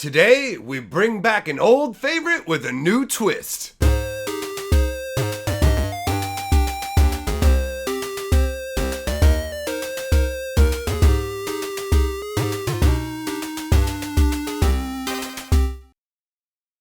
Today, we bring back an old favorite with a new twist.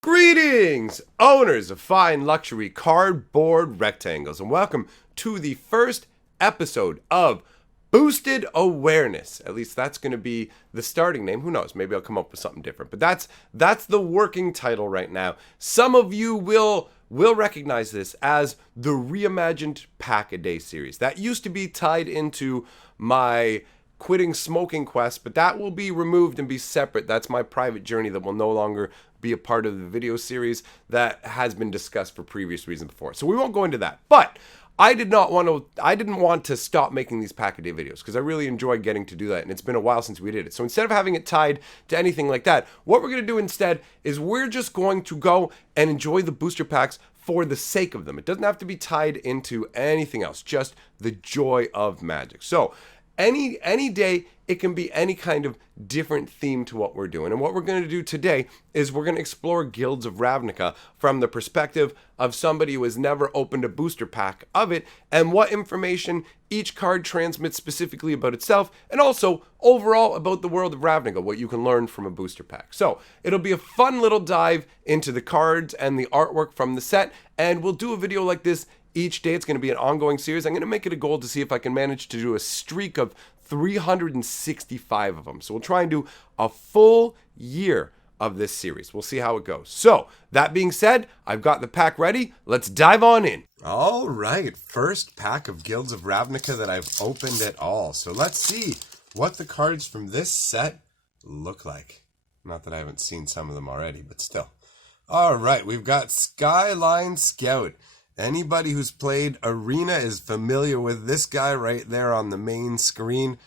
Greetings, owners of fine luxury cardboard rectangles, and welcome to the first episode of Boosted Awareness. At least that's going to be the starting name. Who knows? Maybe I'll come up with something different. But that's the working title right now. Some of you will recognize this as the reimagined Pack-A-Day series. That used to be tied into my quitting smoking quest, but that will be removed and be separate. That's my private journey that will no longer be a part of the video series that has been discussed for previous reasons before. So we won't go into that. But I didn't want to stop making these Pack-A-Day videos because I really enjoy getting to do that, and it's been a while since we did it. So instead of having it tied to anything like that, what we're going to do instead is we're just going to go and enjoy the booster packs for the sake of them. It doesn't have to be tied into anything else, just the joy of Magic. So any day, it can be any kind of different theme to what we're doing. And what we're going to do today is we're going to explore Guilds of Ravnica from the perspective of somebody who has never opened a booster pack of it, and what information each card transmits specifically about itself, and also overall about the world of Ravnica, what you can learn from a booster pack. So it'll be a fun little dive into the cards and the artwork from the set, and we'll do a video like this each day. It's going to be an ongoing series. I'm going to make it a goal to see if I can manage to do a streak of 365 of them. So we'll try and do a full year of this series. We'll see how it goes. So that being said, I've got the pack ready. Let's dive on in. All right, first pack of Guilds of Ravnica that I've opened at all. So let's see what the cards from this set look like. Not that I haven't seen some of them already, but still. All right, we've got Skyline Scout. Anybody who's played Arena is familiar with this guy right there on the main screen.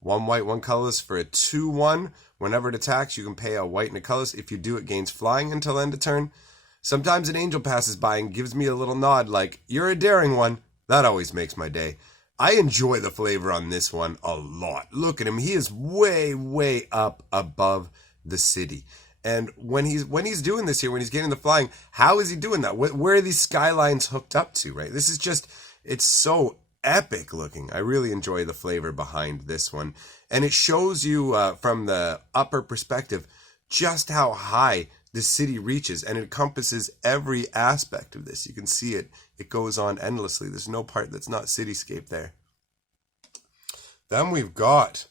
1 white, 1 colorless for a 2/1. Whenever it attacks, you can pay a white and a colorless. If you do, it gains flying until end of turn. Sometimes an angel passes by and gives me a little nod like, "You're a daring one." That always makes my day. I enjoy the flavor on this one a lot. Look at him. He is way, way up above the city. And when he's doing this here, when he's getting the flying, how is he doing that? Where are these skylines hooked up to, right? This is just, it's so epic looking. I really enjoy the flavor behind this one. And it shows you from the upper perspective just how high the city reaches, and it encompasses every aspect of this. You can see it. It goes on endlessly. There's no part that's not cityscape there. Then we've got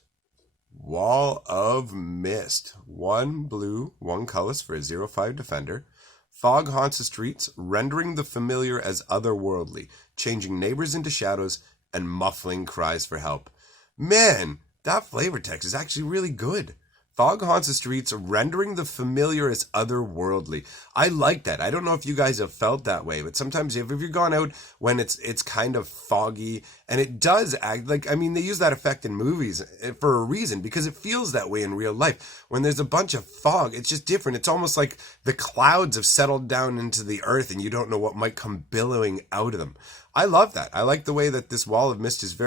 Wall of Mist. 1 blue, 1 colorless for a 0/5 defender. Fog haunts the streets, rendering the familiar as otherworldly, changing neighbors into shadows and muffling cries for help. Man, that flavor text is actually really good. Fog haunts the streets, rendering the familiar as otherworldly. I like that. I don't know if you guys have felt that way, but sometimes if you've gone out when it's kind of foggy, and it does act like, I mean, they use that effect in movies for a reason, because it feels that way in real life. When there's a bunch of fog, it's just different. It's almost like the clouds have settled down into the earth and you don't know what might come billowing out of them. I love that. I like the way that this Wall of Mist is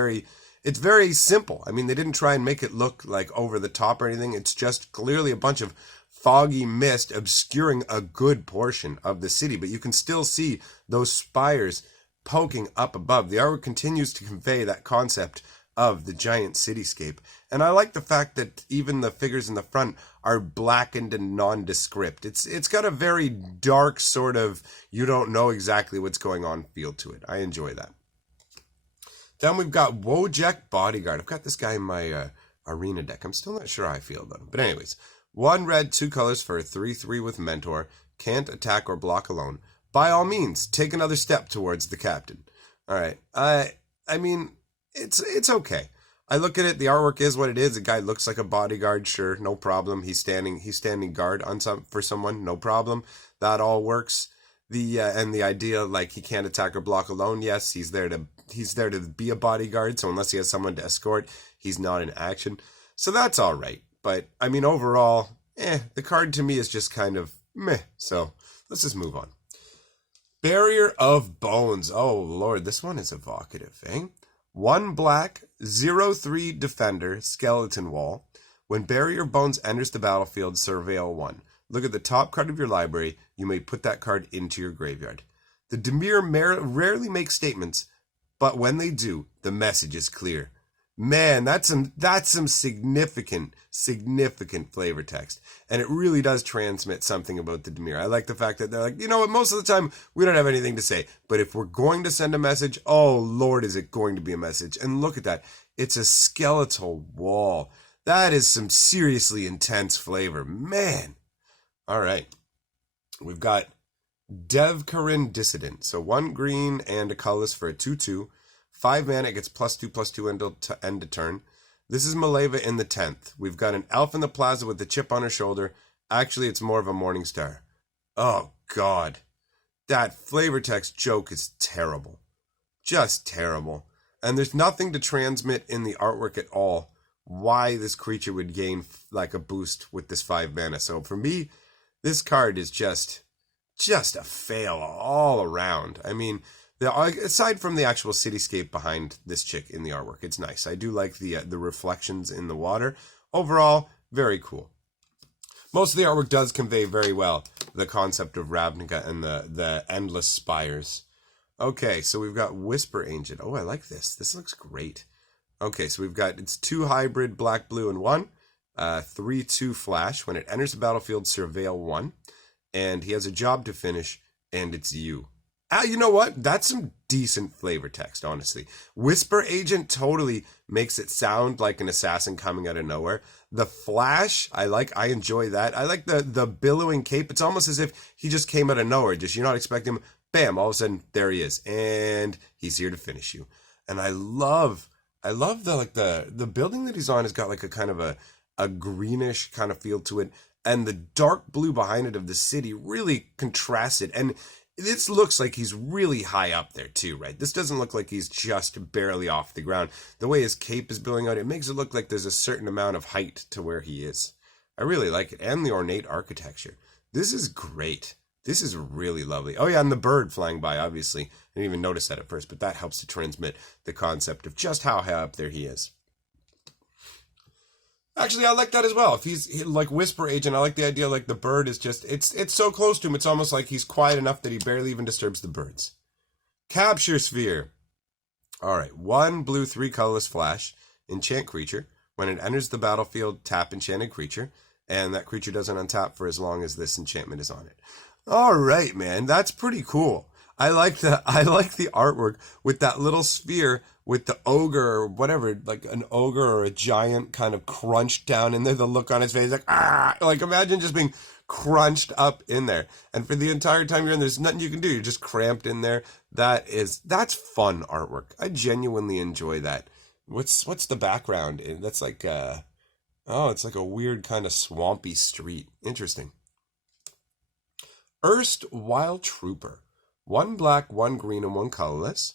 it's very simple. I mean, they didn't try and make it look like over the top or anything. It's just clearly a bunch of foggy mist obscuring a good portion of the city, but you can still see those spires poking up above. The artwork continues to convey that concept of the giant cityscape. And I like the fact that even the figures in the front are blackened and nondescript. It's got a very dark sort of, you don't know exactly what's going on feel to it. I enjoy that. Then we've got Wojek Bodyguard. I've got this guy in my arena deck. I'm still not sure how I feel about him. But anyways, 1 red, 2 colors for a 3/3 with Mentor. Can't attack or block alone. By all means, take another step towards the captain. All right. I mean, it's okay. I look at it. The artwork is what it is. The guy looks like a bodyguard. Sure, no problem. He's standing guard on for someone. No problem. That all works. And the idea, like, he can't attack or block alone. Yes, he's there to be a bodyguard, so unless he has someone to escort, he's not in action. So that's all right. But, I mean, overall, the card to me is just kind of meh. So let's just move on. Barrier of Bones. Oh, Lord, this one is evocative, eh? 1 black, 0/3 defender, skeleton wall. When Barrier of Bones enters the battlefield, surveil 1. Look at the top card of your library. You may put that card into your graveyard. The Dimir rarely make statements, but when they do, the message is clear. Man, that's some significant flavor text. And it really does transmit something about the Dimir. I like the fact that they're like, you know what, most of the time we don't have anything to say. But if we're going to send a message, oh Lord, is it going to be a message. And look at that. It's a skeletal wall. That is some seriously intense flavor. Man. All right. We've got Devkarin Dissident. So 1 green and a colorless for a 2/2. 5 mana, it gets +2/+2 to end a turn. This is Maleva in the 10th. We've got an elf in the plaza with the chip on her shoulder. Actually, it's more of a morning star. Oh, God. That flavor text joke is terrible. Just terrible. And there's nothing to transmit in the artwork at all why this creature would gain like a boost with this 5 mana. So for me, this card is just a fail all around. I mean, aside from the actual cityscape behind this chick in the artwork, it's nice. I do like the reflections in the water. Overall, very cool. Most of the artwork does convey very well the concept of Ravnica and the endless spires. Okay, so we've got Whisper Ancient. Oh, I like this. This looks great. Okay, so it's 2 hybrid, black, blue, and 1. 3/2 flash. When it enters the battlefield, surveil 1. And he has a job to finish, and it's you. You know what? That's some decent flavor text, honestly. Whisper Agent totally makes it sound like an assassin coming out of nowhere. The flash, I enjoy that. I like the billowing cape. It's almost as if he just came out of nowhere. Just you're not expecting him. Bam, all of a sudden, there he is. And he's here to finish you. And I love the building that he's on has got like a kind of a greenish kind of feel to it. And the dark blue behind it of the city really contrasts it. And this looks like he's really high up there too, right? This doesn't look like he's just barely off the ground. The way his cape is billowing out, it makes it look like there's a certain amount of height to where he is. I really like it. And the ornate architecture. This is great. This is really lovely. Oh yeah, and the bird flying by, obviously. I didn't even notice that at first, but that helps to transmit the concept of just how high up there he is. Actually, I like that as well. If he's like Whisper Agent, I like the idea like the bird is just, it's so close to him, it's almost like he's quiet enough that he barely even disturbs the birds. Capture Sphere. All right, 1 blue, 3 colorless flash, enchant creature. When it enters the battlefield, tap enchanted creature, and that creature doesn't untap for as long as this enchantment is on it. All right, man, that's pretty cool. I like the artwork with that little sphere with the ogre or whatever, like an ogre or a giant kind of crunched down in there. The look on his face, like imagine just being crunched up in there. And for the entire time you're in, there's nothing you can do. You're just cramped in there. That's fun artwork. I genuinely enjoy that. What's the background? That's like it's like a weird kind of swampy street. Interesting. Erstwhile Trooper. 1 black, 1 green, and 1 colorless.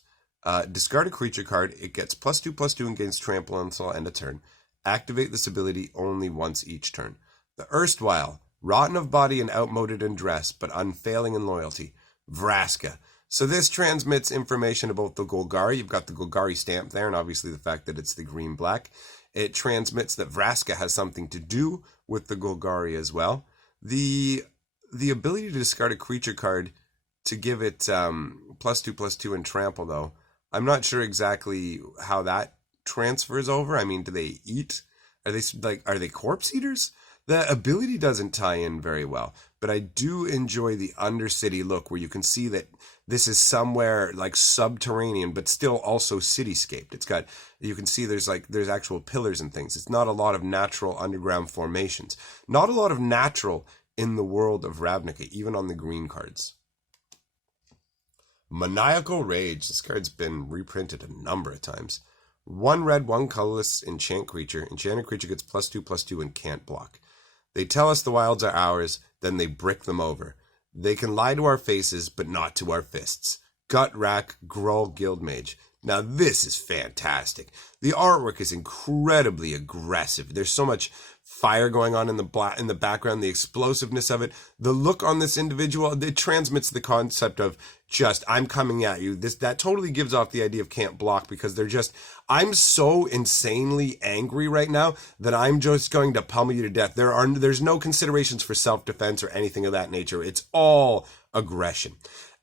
Discard a creature card. It gets +2/+2 and gains trample until end of turn. Activate this ability only once each turn. The Erstwhile, rotten of body and outmoded in dress, but unfailing in loyalty. Vraska. So this transmits information about the Golgari. You've got the Golgari stamp there, and obviously the fact that it's the green-black. It transmits that Vraska has something to do with the Golgari as well. The ability to discard a creature card to give it +2/+2 and trample, though, I'm not sure exactly how that transfers over. I mean, do they eat? Are they corpse eaters? The ability doesn't tie in very well, but I do enjoy the Undercity look where you can see that this is somewhere like subterranean, but still also cityscaped. You can see there's actual pillars and things. It's not a lot of natural underground formations. Not a lot of natural in the world of Ravnica, even on the green cards. Maniacal Rage. This card's been reprinted a number of times. 1 red, 1 colorless, enchant creature. Enchanted creature gets +2/+2 and can't block. They tell us the wilds are ours, then they brick them over. They can lie to our faces, but not to our fists. Gut Rack, Gruul Guild Mage. Now this is fantastic. The artwork is incredibly aggressive. There's so much fire going on in the background, the explosiveness of it, the look on this individual, it transmits the concept of just, I'm coming at you. That totally gives off the idea of can't block, because I'm so insanely angry right now that I'm just going to pummel you to death. There's no considerations for self-defense or anything of that nature. It's all aggression.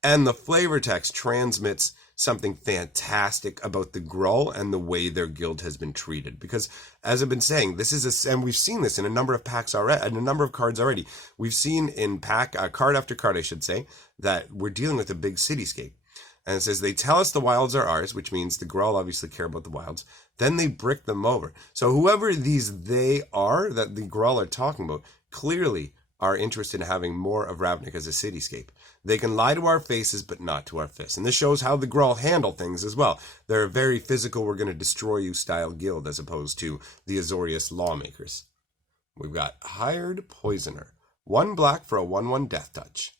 And the flavor text transmits something fantastic about the Gruul and the way their guild has been treated. Because, as I've been saying, and we've seen this in a number of packs already, in a number of cards already. We've seen in card after card, I should say, that we're dealing with a big cityscape. And it says, they tell us the wilds are ours, which means the Gruul obviously care about the wilds. Then they brick them over. So whoever these they are that the Gruul are talking about, clearly are interested in having more of Ravnica as a cityscape. They can lie to our faces, but not to our fists. And this shows how the Gruul handle things as well. They're a very physical, we're going to destroy you style guild, as opposed to the Azorius lawmakers. We've got Hired Poisoner. 1 black for a 1/1 death touch.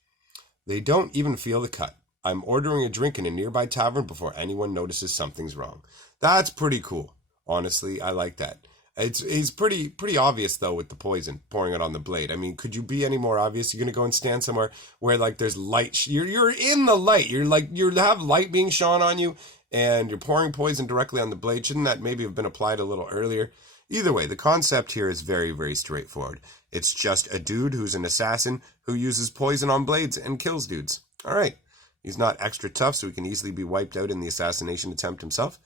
They don't even feel the cut. I'm ordering a drink in a nearby tavern before anyone notices something's wrong. That's pretty cool. Honestly, I like that. It's pretty obvious, though, with the poison, pouring it on the blade. I mean, could you be any more obvious? You're going to go and stand somewhere where, like, there's light. You're in the light. You have light being shone on you, and you're pouring poison directly on the blade. Shouldn't that maybe have been applied a little earlier? Either way, the concept here is very, very straightforward. It's just a dude who's an assassin who uses poison on blades and kills dudes. All right. He's not extra tough, so he can easily be wiped out in the assassination attempt himself.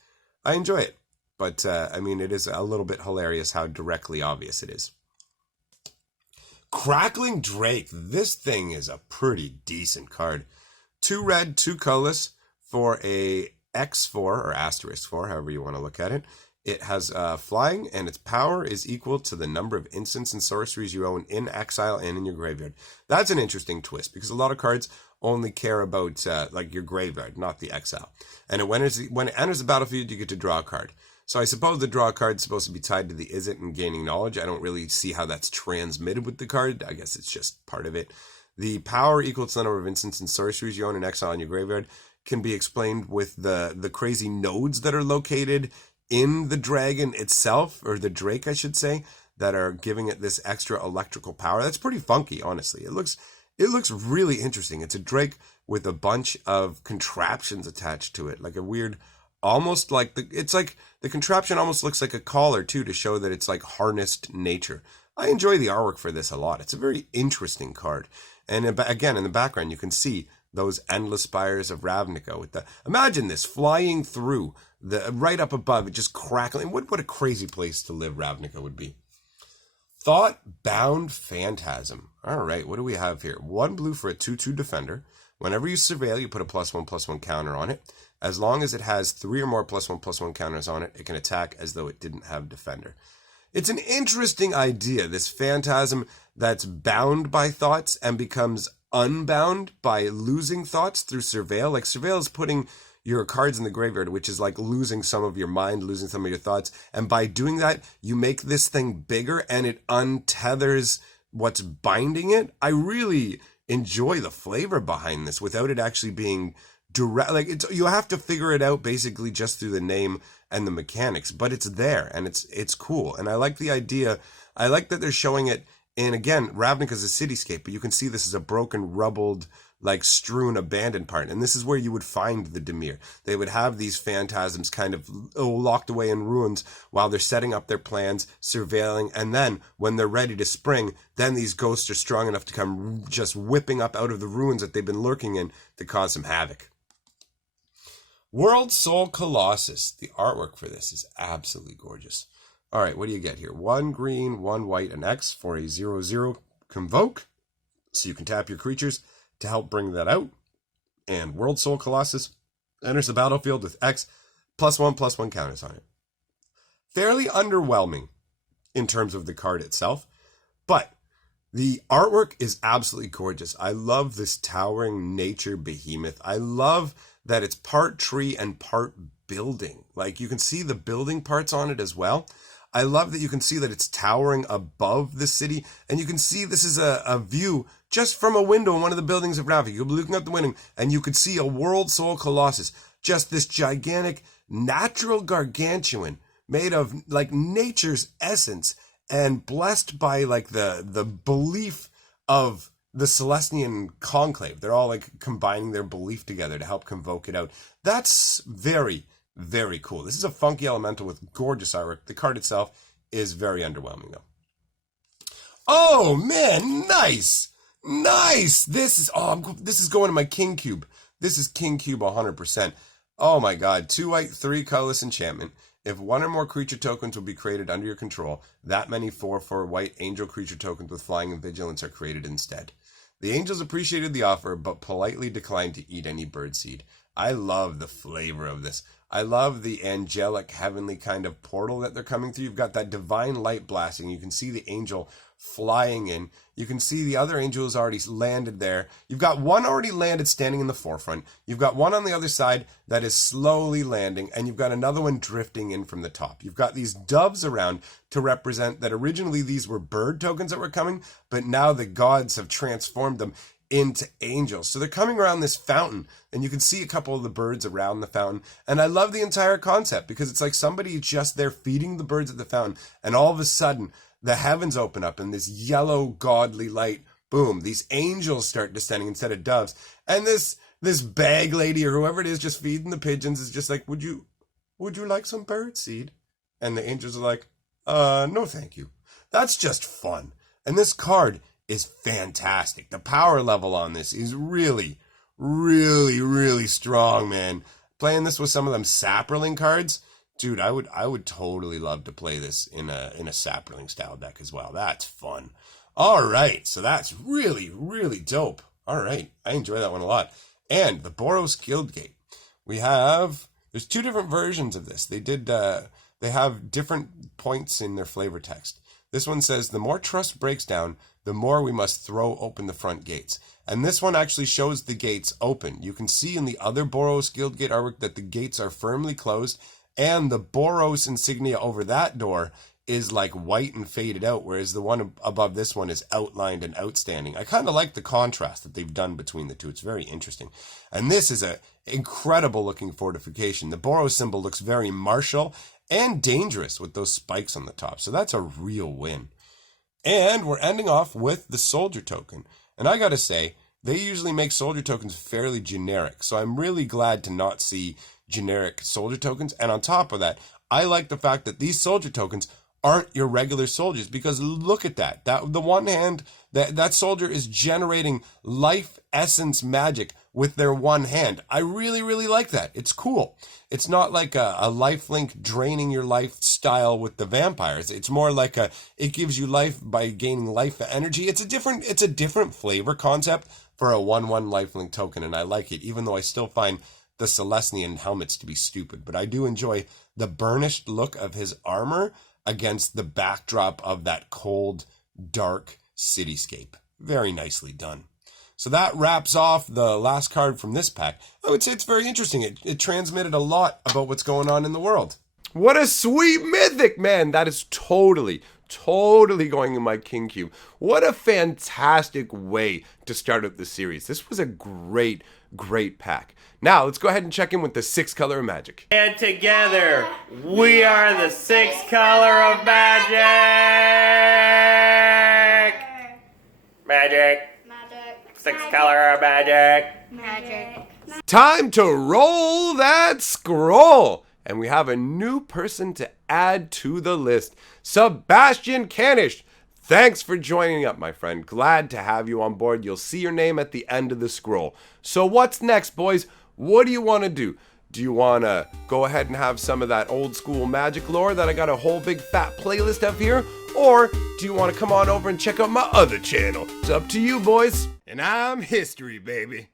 I enjoy it. But, I mean, it is a little bit hilarious how directly obvious it is. Crackling Drake. This thing is a pretty decent card. 2 red, 2 colorless for a X4, or asterisk 4, however you want to look at it. It has flying, and its power is equal to the number of instants and sorceries you own in exile and in your graveyard. That's an interesting twist, because a lot of cards only care about like your graveyard, not the exile. And when it enters the battlefield, you get to draw a card. So I suppose the draw card is supposed to be tied to the is it and gaining knowledge. I don't really see how that's transmitted with the card. I guess it's just part of it. The power equal to the number of instants and sorceries you own in exile in your graveyard can be explained with the crazy nodes that are located in the dragon itself, or the Drake, I should say, that are giving it this extra electrical power. That's pretty funky, honestly. It looks really interesting. It's a Drake with a bunch of contraptions attached to it, like a weird, almost like the contraption almost looks like a collar too, to show that it's like harnessed nature. I enjoy the artwork for this a lot. It's a very interesting card. And again, in the background, you can see those endless spires of Ravnica imagine this flying through right up above it, just crackling. What a crazy place to live Ravnica would be. Thought-bound Phantasm. All right, what do we have here? 1 blue for a 2/2 defender. Whenever you surveil, you put a +1/+1 counter on it. As long as it has 3 or more +1/+1 counters on it, it can attack as though it didn't have defender. It's an interesting idea, this Phantasm that's bound by thoughts and becomes unbound by losing thoughts through surveil. Like, surveil is putting your cards in the graveyard, which is like losing some of your mind, losing some of your thoughts. And by doing that, you make this thing bigger and it untethers what's binding it. I really enjoy the flavor behind this without it actually being direct. Like, you have to figure it out basically just through the name and the mechanics, but it's there and it's cool. And I like the idea. I like that they're showing it. And again, Ravnica is a cityscape, but you can see this is a broken, rubbled, like strewn, abandoned part. And this is where you would find the Dimir. They would have these phantasms kind of locked away in ruins while they're setting up their plans, surveilling. And then when they're ready to spring, then these ghosts are strong enough to come just whipping up out of the ruins that they've been lurking in to cause some havoc. World Soul Colossus. The artwork for this is absolutely gorgeous. All right, what do you get here? 1 green, 1 white, an X for a 0/0 Convoke. So you can tap your creatures to help bring that out. And World Soul Colossus enters the battlefield with X +1/+1 counters on it. Fairly underwhelming in terms of the card itself, but the artwork is absolutely gorgeous. I love this towering nature behemoth. I love that it's part tree and part building. Like, you can see the building parts on it as well. I love that you can see that it's towering above the city, and you can see this is a view just from a window in one of the buildings of Ravnica. You'll be looking out the window, and you could see a World Soul Colossus, just this gigantic natural gargantuan made of like nature's essence and blessed by like the belief of the Celestian conclave. They're all like combining their belief together to help convoke it out. That's very, very cool. This is a funky elemental with gorgeous artwork. The card itself is very underwhelming though. Oh man, nice. Nice. This is going to my King Cube. This is King Cube 100%. Oh my god. 2 white, 3 colorless enchantment. If one or more creature tokens will be created under your control, that many 4/4 white angel creature tokens with flying and vigilance are created instead. The angels appreciated the offer, but politely declined to eat any birdseed. I love the flavor of this. I love the angelic, heavenly kind of portal that they're coming through. You've got that divine light blasting. You can see the angel flying in. You can see the other angels already landed there. You've got one already landed standing in the forefront. You've got one on the other side that is slowly landing, and you've got another one drifting in from the top. You've got these doves around to represent that originally these were bird tokens that were coming, but now the gods have transformed them into angels. So they're coming around this fountain, and you can see a couple of the birds around the fountain. And I love the entire concept because it's like somebody just there feeding the birds at the fountain, and all of a sudden the heavens open up and this yellow godly light, boom, these angels start descending instead of doves. And this bag lady or whoever it is just feeding the pigeons is just like, would you like some bird seed? And the angels are like, no thank you. That's just fun. And this card is fantastic. The power level on this is really, really, really strong, man. Playing this with some of them Saproling cards, dude, I would totally love to play this in a Saproling style deck as well. That's fun. All right, so that's really, really dope. All right, I enjoy that one a lot. And the Boros Guild Gate. There's 2 different versions of this. They have different points in their flavor text. This one says, the more trust breaks down, the more we must throw open the front gates. And this one actually shows the gates open. You can see in the other Boros Guild Gate artwork that the gates are firmly closed, and the Boros insignia over that door is like white and faded out, whereas the one above this one is outlined and outstanding. I kind of like the contrast that they've done between the two. It's very interesting. And this is a incredible looking fortification. The Boros symbol looks very martial and dangerous with those spikes on the top. So that's a real win. And we're ending off with the soldier token. And I gotta say, they usually make soldier tokens fairly generic. So I'm really glad to not see generic soldier tokens. And on top of that, I like the fact that these soldier tokens aren't your regular soldiers, because look at that. The one hand, that soldier is generating life essence magic with their one hand. I really, really like that. It's cool. It's not like a lifelink draining your life style with the vampires. It's more like it gives you life by gaining life energy. It's a different flavor concept for a 1/1 lifelink token, and I like it, even though I still find the Celestian helmets to be stupid. But I do enjoy the burnished look of his armor against the backdrop of that cold, dark cityscape. Very nicely done. So that wraps off the last card from this pack. I would say it's very interesting. It transmitted a lot about what's going on in the world. What a sweet mythic, man. That is totally going in my King Cube. What a fantastic way to start up the series. This was a great pack. Now, let's go ahead and check in with the 6 color of magic. And together, we are the 6 color of magic! Magic. 6 color of magic. Time to roll that scroll! And we have a new person to add to the list. Sebastian Canish. Thanks for joining up, my friend. Glad to have you on board. You'll see your name at the end of the scroll. So what's next, boys? What do you want to do? Do you want to go ahead and have some of that old school magic lore that I got a whole big fat playlist of here? Or do you want to come on over and check out my other channel? It's up to you, boys. And I'm history, baby.